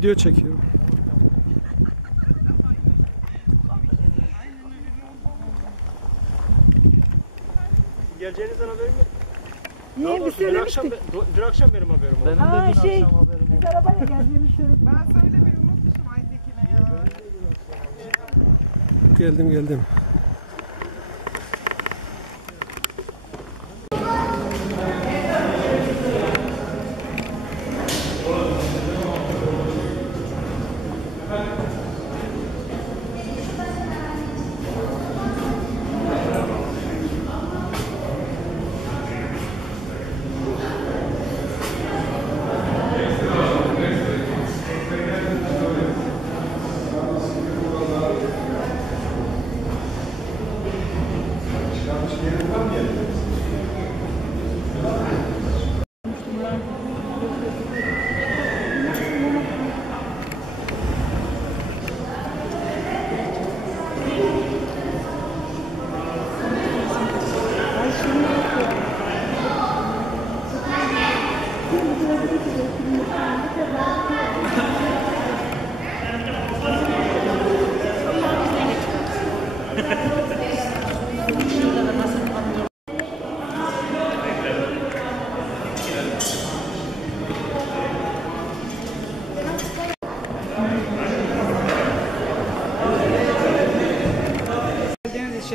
video çekiyor.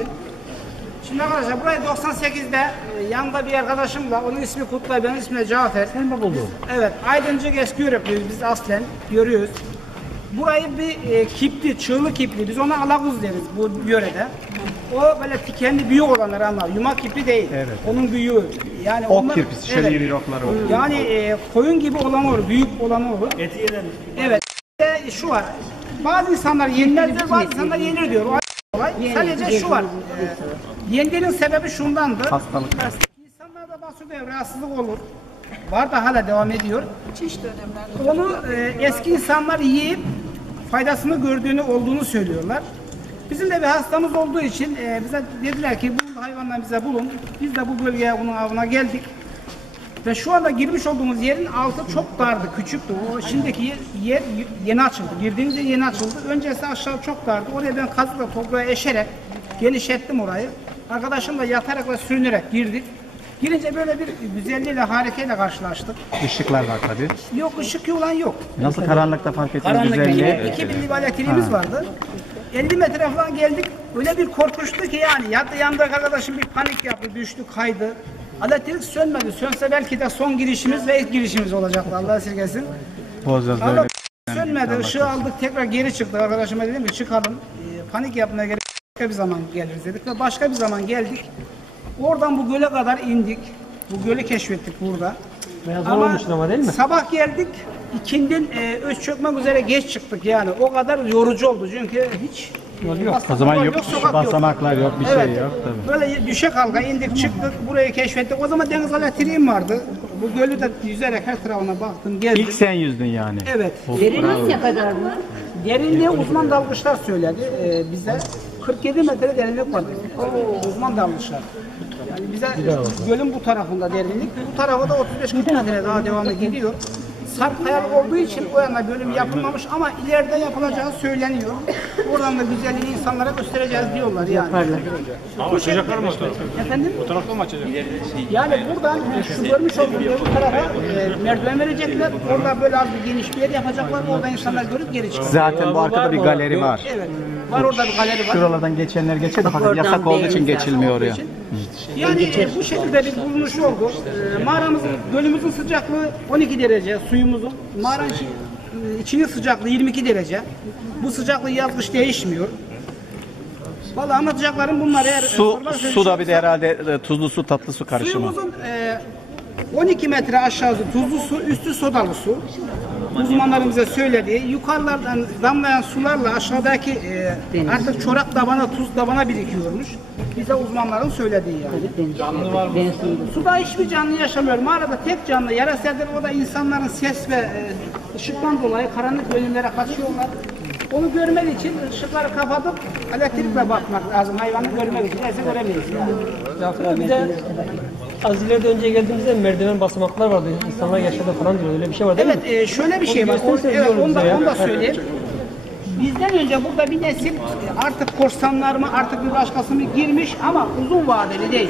İçin. Şimdi arkadaşlar burayı 98'de e, yanında bir arkadaşımla, onun ismi Kutlay, benim ismim de Cafer. Sen bak oldu. Evet, Aydıncık eski yürekliyuz biz aslen, görüyoruz. Burayı bir e, kipli, çığlı kipli, biz ona alakuz deriz bu yörede. O böyle kendi büyük olanları anlar, yumak kipli değil. Evet. Onun büyüğü. Yani Ok onlar- kirpisi, şöyle iri okları var. Yani e, koyun gibi olan olur, büyük olan olur. Eti yenen Evet. Bir de şu var. Bazı insanlar yenmez diyor, bazı insanlar yenir diyor. O olay. Sadece şu var. E, yengenin sebebi şundandır. Hastalık. İnsanlarda basur rahatsızlık olur. Var da hala devam ediyor. Çiş dönemlerde. Onu e, eski insanlar yiyip faydasını gördüğünü olduğunu söylüyorlar. Bizim de bir hastamız olduğu için e, bize dediler ki bu hayvanları bize bulun. Biz de bu bölgeye onun avına geldik. Ve şu anda girmiş olduğumuz yerin altı çok dardı, küçüktü. O şimdiki yer, yeni açıldı. Girdiğimiz yer yeni açıldı. Öncesi aşağı çok dardı. Oraya ben kazıkla toprağa eşerek genişlettim orayı. Arkadaşımla yatarak ve sürünerek girdik. Girince böyle bir güzelliğiyle, harikayla karşılaştık. Işıklar var tabii. Yok ışık yolan yok. Nasıl karanlıkta fark ettiğiniz Karanlık güzelliği? 2000 bir elektriğimiz vardı. 50 metre falan geldik. Öyle bir korkmuştu ki yani. Yattı yanındaki arkadaşım bir panik yaptı, düştü, kaydı. Elektrik sönmedi. Sönse belki de son girişimiz ve ilk girişimiz olacaktı. Allah esirgesin. Bozyaz'da Ama öyle. sönmedi. Işığı aldık. Tekrar geri çıktık. Arkadaşıma dedim ki çıkalım. Ee, Panik yapmaya gerek. Başka bir zaman geliriz dedik. Ve başka bir zaman geldik. Oradan bu göle kadar indik. Bu gölü keşfettik burada. Beyaz olmuşsun ama değil mi? Sabah geldik. ikindin e, öz çökmek üzere geç çıktık yani. O kadar yorucu oldu çünkü hiç Yol yok. basamak O zaman yok, sokak yok. basamaklar yok, bir şey Evet. yok tabii. Böyle düşe kalka indik çıktık burayı keşfettik. O zaman deniz elektriğim vardı. Bu gölü de yüzerek her tarafına baktım gezdim. İlk sen yüzdün yani. Evet. Of, bravo. Derinliği uzman dalgıçlar söyledi e, bize. 47 metre derinlik var dedi. Uzman dalgıçlar. Yani bize gölün bu tarafında derinlik, bu tarafa da 35-40 metre daha devamlı gidiyor. Sarp kayalık olduğu için o yana bölüm yapılmamış ama ileride yapılacağı söyleniyor. Buradan da güzelliğini insanlara göstereceğiz diyorlar yani. Yaparlar. Efendim? Bu mı açacak? Yani buradan şu görmüş olduğunuz yer bu tarafa e, merdiven verecekler. Orada böyle az bir geniş bir yer yapacaklar. Orada insanlar görüp geri çıkacak. Zaten bu arkada bir galeri var. Evet. Var orada bir galeri var. Şuralardan geçenler geçer de fakat yasak olduğu için geçilmiyor oraya. Yani e, bu şekilde bir bulmuş olduk. E, mağaramızın, gölümüzün sıcaklığı 12 derece, suyumuzun. Mağaranın içi- e, içinin sıcaklığı 22 derece. Bu sıcaklık yaz kış değişmiyor. Vallahi anlatacaklarım bunlar. Eğer, e, Su, sorular su da bir de herhalde e, tuzlu su tatlı su karışımı. Suyumuzun e, 12 metre aşağısı tuzlu su, üstü sodalı su. Uzmanlarımıza söylediği yukarılardan damlayan sularla aşağıdaki e, artık çorak tabana, tuz tabana birikiyormuş. Bize uzmanların söylediği yani. Suda hiçbir canlı yaşamıyor. Mağarada tek canlı yarasadır. O da insanların ses ve e, ışıktan dolayı karanlık bölümlere kaçıyorlar. Onu görmek için ışıkları kapatıp elektrikle bakmak lazım. Hayvanı görmek için. Derse göremeyiz yani. Cafer bir de az ileride önce geldiğimizde merdiven basamaklar vardı. İnsanlar yaşadı falan diyordu. Öyle bir şey var değil Evet, mi? e, şöyle bir şey Onu var. gösterirseniz evet, onu, da, ya. onu da Evet. söyleyeyim. Bizden önce burada bir nesil artık korsanlar mı artık bir başkası mı girmiş ama uzun vadeli değil.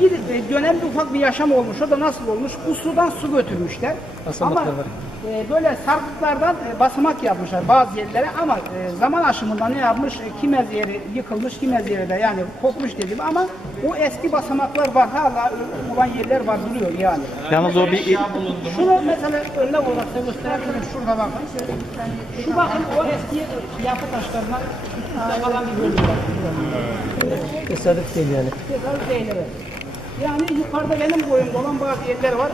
bir e, dönemde ufak bir yaşam olmuş. O da nasıl olmuş? Bu sudan su götürmüşler. Basamaklar Ama var. E, böyle sarkıtlardan e, basamak yapmışlar bazı yerlere ama e, zaman aşımında ne yapmış? E, kimez yeri yıkılmış, kimez yeri de yani kopmuş dedim ama o eski basamaklar var hala olan yerler var duruyor yani. Yalnız o bir Şunu mesela örnek olarak size gösterebilirim. Şurada bakın. Şu bakın o eski yapı taşlarına kalan bir bölüm var. Tesadüf değil yani. Tekrar değil, evet. Yani yukarıda benim boyumda olan bazı yerler var.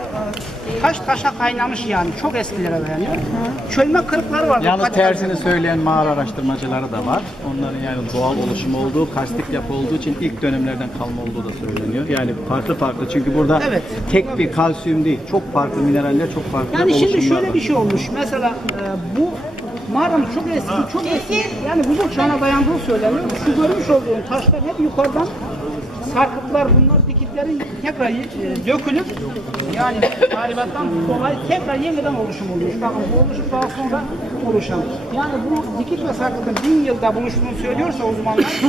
Taş taşa kaynamış yani. Çok eskilere dayanıyor. Çölme kırıkları var. yalnız Dikkat tersini söyleyen mağara araştırmacıları da var. Onların yani doğal oluşum olduğu, karstik yapı olduğu için ilk dönemlerden kalma olduğu da söyleniyor. Yani farklı farklı çünkü burada Evet. tek bir kalsiyum değil, çok farklı mineraller, çok farklı Yani şimdi oluşumlar şöyle var. bir şey olmuş. Mesela e, bu mağaranın çok eski, çok eski yani buzul çağına dayandığı söyleniyor. Şu görmüş olduğun taşlar hep yukarıdan sarkıtlar bunlar dikitlerin tekrar dökülüp yani tahribattan dolayı tekrar yeniden oluşum oluyor. Oluşum daha sonra oluşan. Yani bu dikit ve sarkıtın bin yılda buluştuğunu söylüyorsa uzmanlar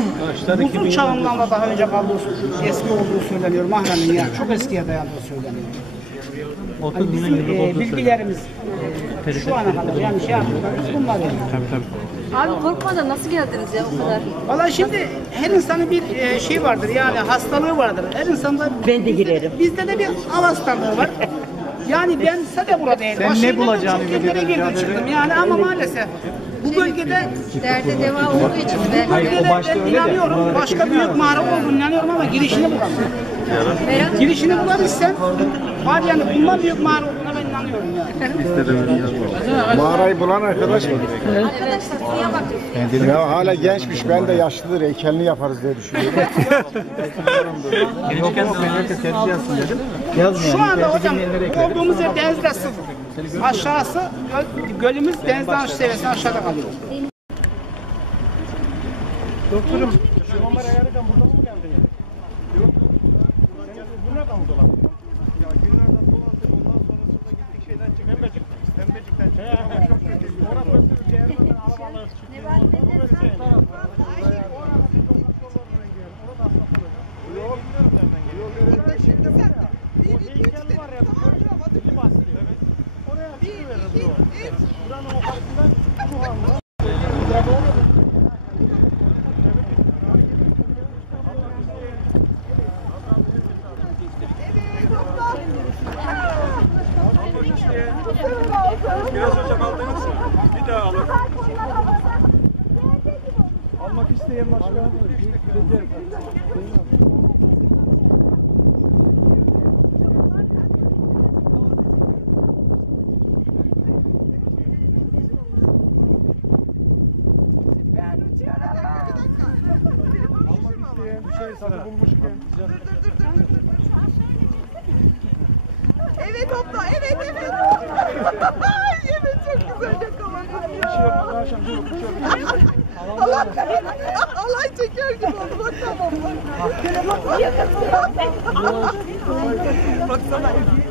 buzul çağından da daha önce kaldığı eski olduğu söyleniyor mahremin yani çok eskiye dayandığı söyleniyor. 30 milyon yıllık e, olduğu söyleniyor. bilgilerimiz e, şu ana kadar yani şey yapıyorlar. Bunlar. Tabii tabii. Abi korkmadan nasıl geldiniz ya o kadar? Valla şimdi her insanın bir e, şey vardır yani hastalığı vardır. Her insanda ben de girerim. Bizde de bir av hastalığı var. Yani ben de burada değilim. Sen Başka ne yerden bulacağını Türkiye'de ümit ediyorsun girdim Cafer çıktım yani ama maalesef bu bölgede Derde deva olduğu için ve Hayır o başta ben öyle de. inanıyorum. Başka büyük mağara olduğunu inanıyorum ama girişini bulamıyorum. Berat Girişini bulabilsem var yani bundan büyük mağara olduğuna ben inanıyorum yani. Mağarayı bulan arkadaş mı? Ben dedim Ya hala gençmiş ben de yaşlıdır heykelini yaparız diye düşünüyorum. yok yok ben herkes kendisi yazsın dedim. Yazmayan, Şu anda hocam olduğumuz yer denizde sıfır. Aşağısı gölümüz denizden seviyesine aşağıda kalıyor. Doktorum şu Ömer Ayarı'dan burada mı geldi? Yok yok. Bu nereden bu dolap? Ya günlerden dolandık ondan sonrasında gittik şeyden çıktık. Pembecik. Pembecik'ten çıktık ama çok kötü. Orada bir sürü değerli arabalar çıktı. Bu böyle şey mi? Orada bir doktorların rengi yani. Orada asfalt Yok. Bilmiyorum nereden geliyor. Şöyle şeyde var ya. O heykel var ya. Böyle libaslı. Evet. Oraya çıkıverir bu. Buranın o karşısında Wuhan var. Almak isteyen başka bir işte göreceğiz. Almak isteyen şey satı bulmuşken Evet abla, evet evet. evet çok güzel. bir şey olmaz. Akşam şöyle konuşalım. Allah Allah çeker gibi oldu. Tamam. Yok, yemek yok. Baksana.